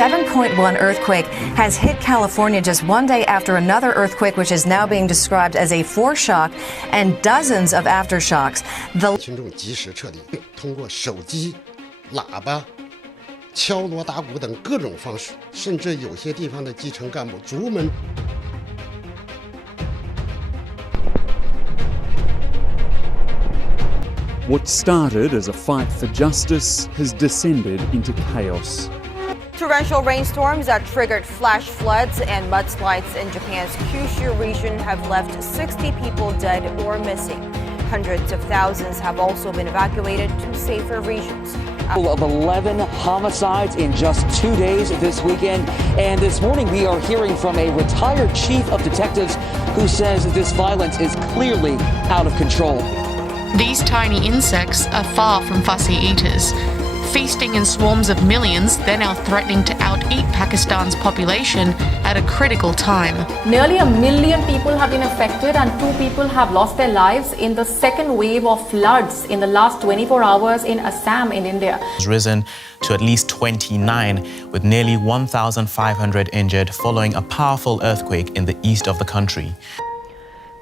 7.1 earthquake has hit California just one day after another earthquake, which is now being described as a foreshock and dozens of aftershocks. 群众及时撤离，通过手机、喇叭、敲锣打鼓等各种方式，甚至有些地方的基层干部逐门。What started as a fight for justice has descended into chaos. Torrential rainstorms that triggered flash floods and mudslides in Japan's Kyushu region have left 60 people dead or missing. Hundreds of thousands have also been evacuated to safer regions. Of 11 homicides in just 2 days this weekend. And this morning we are hearing from a retired chief of detectives who says this violence is clearly out of control. These tiny insects are far from fussy eaters. Feasting in swarms of millions, they're now threatening to out-eat Pakistan's population at a critical time. Nearly 1 million people have been affected and 2 people have lost their lives in the second wave of floods in the last 24 hours in Assam in India. Has risen to at least 29, with nearly 1,500 injured following a powerful earthquake in the east of the country.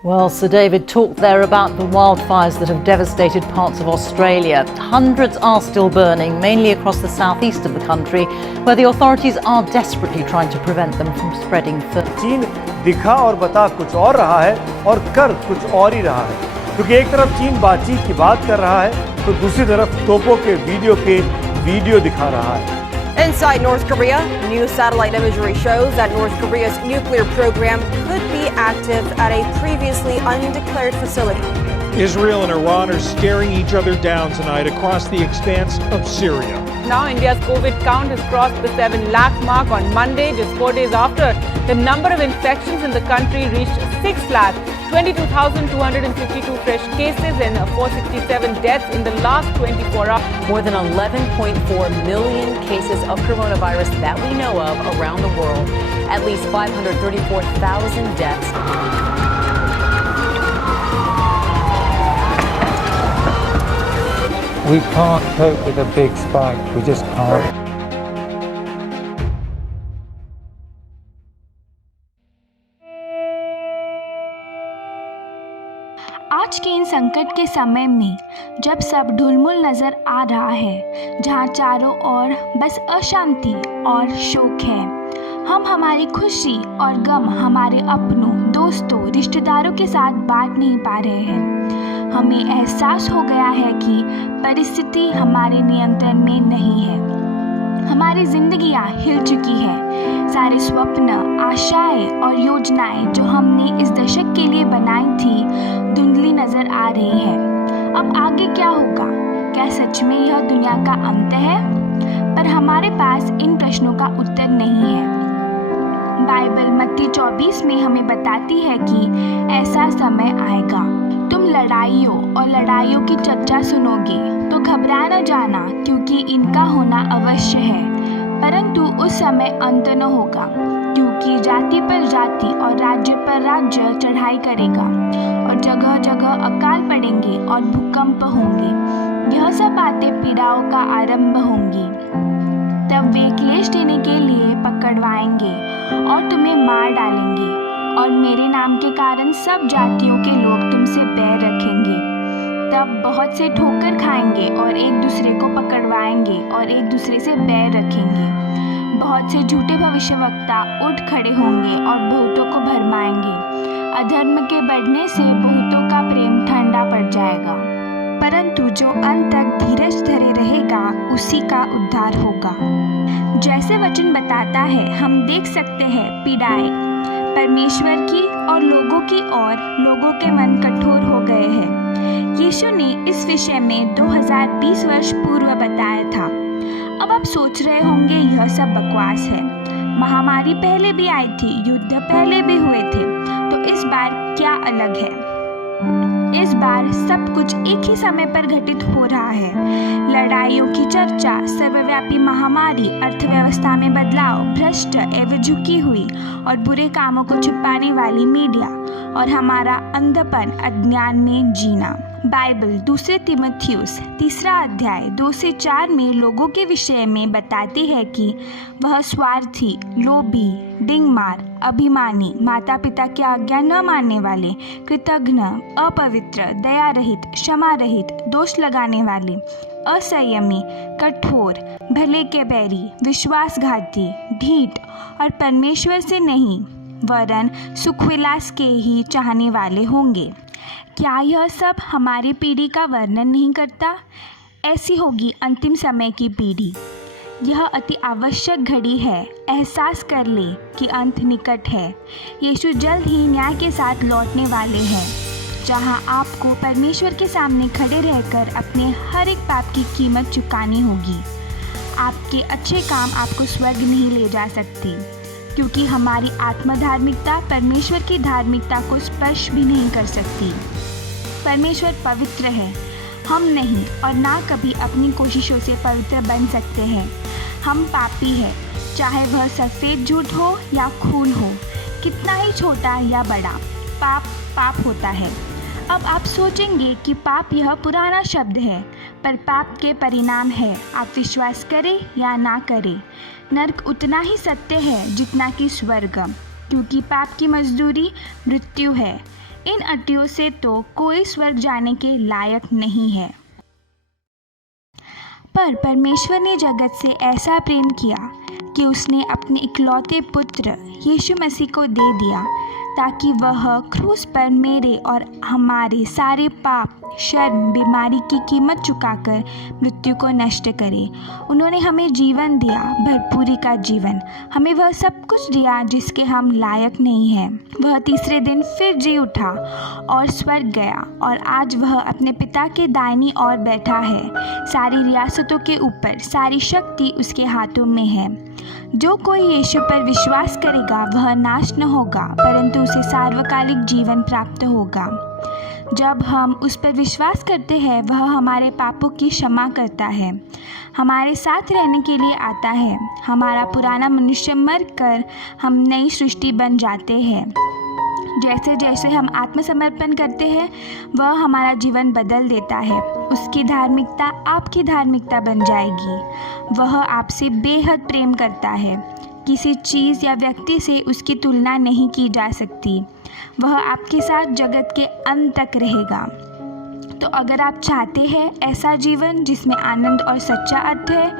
Well, Sir David talked there about the wildfires that have devastated parts of Australia. Hundreds are still burning, mainly across the southeast of the country, where the authorities are desperately trying to prevent them from spreading further. चीन दिखा और बता कुछ और रहा है और कर कुछ और ही रहा है, क्योंकि एक तरफ चीन बातचीत की बात कर रहा है तो दूसरी तरफ तोपों के वीडियो दिखा रहा है. Inside North Korea, new satellite imagery shows that North Korea's nuclear program could be active at a previously undeclared facility. Israel and Iran are staring each other down tonight across the expanse of Syria. Now India's COVID count has crossed the 7 lakh mark on Monday, just 4 days after the number of infections in the country reached 6 lakh. 22,252 fresh cases and 467 deaths in the last 24 hours. More than 11.4 million cases of coronavirus that we know of around the world. At least 534,000 deaths. We can't cope with a big spike. We just can't. आज के इन संकट के समय में जब सब ढुलमुल नजर आ रहा है, जहाँ चारों ओर बस अशांति और शोक है, हम हमारी खुशी और गम हमारे अपनों, दोस्तों, रिश्तेदारों के साथ बांट नहीं पा रहे हैं. हमें एहसास हो गया है कि परिस्थिति हमारे नियंत्रण में नहीं है. हमारी जिंदगियां हिल चुकी है. सारे स्वप्न, आशाएं और योजनाएं जो हमने इस दशक के लिए बनाई थी धुंधली नजर आ रही है. अब आगे क्या होगा? क्या सच में यह दुनिया का अंत है? पर हमारे पास इन प्रश्नों का उत्तर नहीं है. बाइबल मत्ती 24 में हमें बताती है कि ऐसा समय आएगा, तुम लड़ाइयों और लड़ाइयों की चर्चा सुनोगे तो घबरा न जाना, क्योंकि इनका होना अवश्य है. परंतु उस समय अंत न होगा, क्योंकि जाति पर जाति और राज्य पर राज्य चढ़ाई करेगा और जगह जगह अकाल पड़ेंगे और भूकंप होंगे. यह सब बातें पीड़ाओं का आरंभ होंगी. तब वे क्लेश देने के लिए पकड़वाएंगे और तुम्हें मार डालेंगे, और मेरे नाम के कारण सब जातियों के लोग तुमसे बैर रखेंगे. तब बहुत से ठोकर खाएंगे और एक दूसरे को पकड़वाएंगे और एक दूसरे से बैर रखेंगे. बहुत से झूठे भविष्यवक्ता उठ खड़े होंगे और बहुतों को भरमाएंगे. अधर्म के बढ़ने से बहुतों का प्रेम ठंडा पड़ जाएगा, परंतु जो अंत तक धीरज धरे रहेगा उसी का उद्धार होगा. जैसे वचन बताता है, हम देख सकते हैं पीड़ाएं परमेश्वर की और लोगों की ओर लोगों के मन कठोर हो गए हैं. यीशु ने इस विषय में 2020 वर्ष पूर्व बताया था. अब आप सोच रहे होंगे यह सब बकवास है. महामारी पहले भी आई थी, युद्ध पहले भी हुए थे, तो इस बार क्या अलग है? इस बार सब कुछ एक ही समय पर घटित हो रहा है. लड़ाइयों की चर्चा, सर्वव्यापी महामारी, अर्थव्यवस्था में बदलाव, भ्रष्ट एवं झुकी हुई और बुरे कामों को छुपाने वाली मीडिया और हमारा अंधपन अज्ञान में जीना। बाइबल 2 तीमुथियुस 3 अध्याय 2 से 4 में लोगों के विषय में बताती है कि वह स्वार्थी, लोभी, डिंगमार, अभिमानी, माता पिता की आज्ञा न मानने वाले, कृतघ्न, अपवित्र, दया रहित, क्षमा रहित, दोष लगाने वाले, असंयमी, कठोर, भले के बैरी, विश्वासघाती, ढीठ और परमेश्वर से नहीं वरन सुखविलास के ही चाहने वाले होंगे। क्या यह सब हमारी पीढ़ी का वर्णन नहीं करता? ऐसी होगी अंतिम समय की पीढ़ी। यह अति आवश्यक घड़ी है। एहसास कर ले कि अंत निकट है। यीशु जल्द ही न्याय के साथ लौटने वाले हैं, जहां आपको परमेश्वर के सामने खड़े रहकर अपने हर एक पाप की कीमत चुकानी होगी। आपके अच्छे काम आपको स्वर्ग नहीं ले जा सकते, क्योंकि हमारी आत्मधार्मिकता परमेश्वर की धार्मिकता को स्पर्श भी नहीं कर सकती। परमेश्वर पवित्र है, हम नहीं, और ना कभी अपनी कोशिशों से पवित्र बन सकते हैं। हम पापी हैं, चाहे वह सफ़ेद झूठ हो या खून हो, कितना ही छोटा या बड़ा, पाप पाप होता है। अब आप सोचेंगे कि पाप यह पुराना शब्द है, पर पाप के परिणाम है, आप विश्वास करें या ना करें। नर्क उतना ही सत्य है जितना कि स्वर्ग, क्योंकि पाप की मजदूरी मृत्यु है। इन अट्टियों से तो कोई स्वर्ग जाने के लायक नहीं है। पर परमेश्वर ने जगत से ऐसा प्रेम किया कि उसने अपने इकलौते पुत्र यीशु मसीह को दे दिया, ताकि वह क्रूस पर मेरे और हमारे सारे पाप, शर्म, बीमारी की कीमत चुकाकर मृत्यु को नष्ट करे। उन्होंने हमें जीवन दिया, भरपूरी का जीवन। हमें वह सब कुछ दिया जिसके हम लायक नहीं हैं। वह तीसरे दिन फिर जी उठा और स्वर्ग गया, और आज वह अपने पिता के दाहिनी ओर बैठा है। सारी रियासतों के ऊपर सारी शक्ति उसके हाथों में है। जो कोई यीशु पर विश्वास करेगा वह नाश न होगा, परंतु उसे सार्वकालिक जीवन प्राप्त होगा। जब हम उस पर विश्वास करते हैं, वह हमारे पापों की क्षमा करता है, हमारे साथ रहने के लिए आता है। हमारा पुराना मनुष्य मर कर हम नई सृष्टि बन जाते हैं। जैसे जैसे हम आत्मसमर्पण करते हैं, वह हमारा जीवन बदल देता है। उसकी धार्मिकता आपकी धार्मिकता बन जाएगी। वह आपसे बेहद प्रेम करता है। किसी चीज़ या व्यक्ति से उसकी तुलना नहीं की जा सकती। वह आपके साथ जगत के अंत तक रहेगा। तो अगर आप चाहते हैं ऐसा जीवन जिसमें आनंद और सच्चा अर्थ है,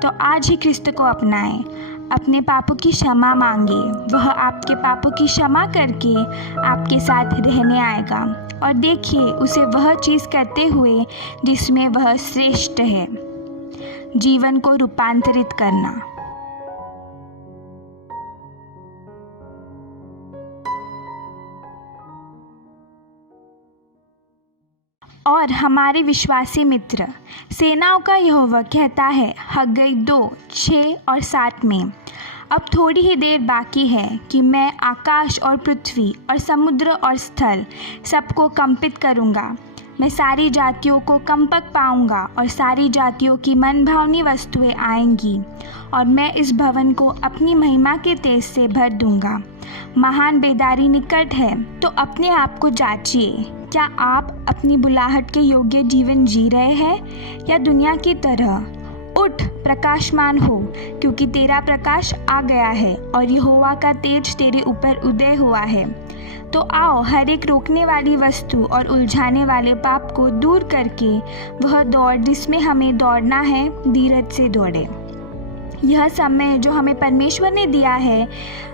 तो आज ही क्रिस्त को अपनाएं। अपने पापों की क्षमा मांगे। वह आपके पापों की क्षमा करके आपके साथ रहने आएगा, और देखिए उसे वह चीज़ करते हुए जिसमें वह श्रेष्ठ है, जीवन को रूपांतरित करना। और हमारे विश्वासी मित्र सेनाओं का यहोवा कहता है, हग्गई 2, 6 और 7 में, अब थोड़ी ही देर बाकी है कि मैं आकाश और पृथ्वी और समुद्र और स्थल सबको कंपित करूँगा। मैं सारी जातियों को कंपक पाऊँगा, और सारी जातियों की मनभावनी वस्तुएं आएंगी, और मैं इस भवन को अपनी महिमा के तेज से भर दूँगा। महान बेदारी निकट है, तो अपने आप को जांचिए। क्या आप अपनी बुलाहट के योग्य जीवन जी रहे हैं, या दुनिया की तरह? उठ, प्रकाशमान हो, क्योंकि तेरा प्रकाश आ गया है, और यहोवा का तेज तेरे ऊपर उदय हुआ है। तो आओ, हर एक रोकने वाली वस्तु और उलझाने वाले पाप को दूर करके वह दौड़ जिसमें हमें दौड़ना है, धीरज से दौड़े। यह समय जो हमें परमेश्वर ने दिया है,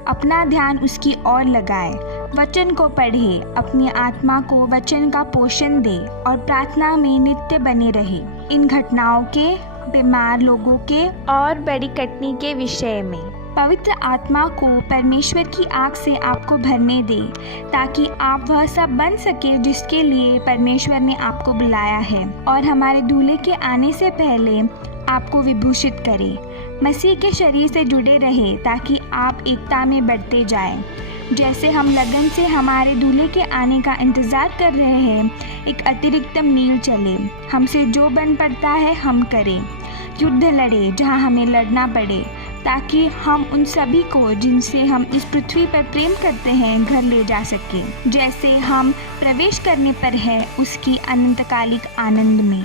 अपना ध्यान उसकी ओर लगाए। वचन को पढ़े, अपनी आत्मा को वचन का पोषण दे, और प्रार्थना में नित्य बने रहे। इन घटनाओं के, बीमार लोगों के और बड़ी कटनी के विषय में पवित्र आत्मा को परमेश्वर की आग से आपको भरने दे, ताकि आप वह सब बन सके जिसके लिए परमेश्वर ने आपको बुलाया है, और हमारे दूल्हे के आने से पहले आपको विभूषित करे। मसीह के शरीर से जुड़े रहे, ताकि आप एकता में बढ़ते जाएं। जैसे हम लगन से हमारे दूल्हे के आने का इंतज़ार कर रहे हैं, एक अतिरिक्त मील चले। हमसे जो बन पड़ता है हम करें। युद्ध लड़े जहां हमें लड़ना पड़े, ताकि हम उन सभी को जिनसे हम इस पृथ्वी पर प्रेम करते हैं घर ले जा सकें, जैसे हम प्रवेश करने पर है उसकी अनंतकालिक आनंद में।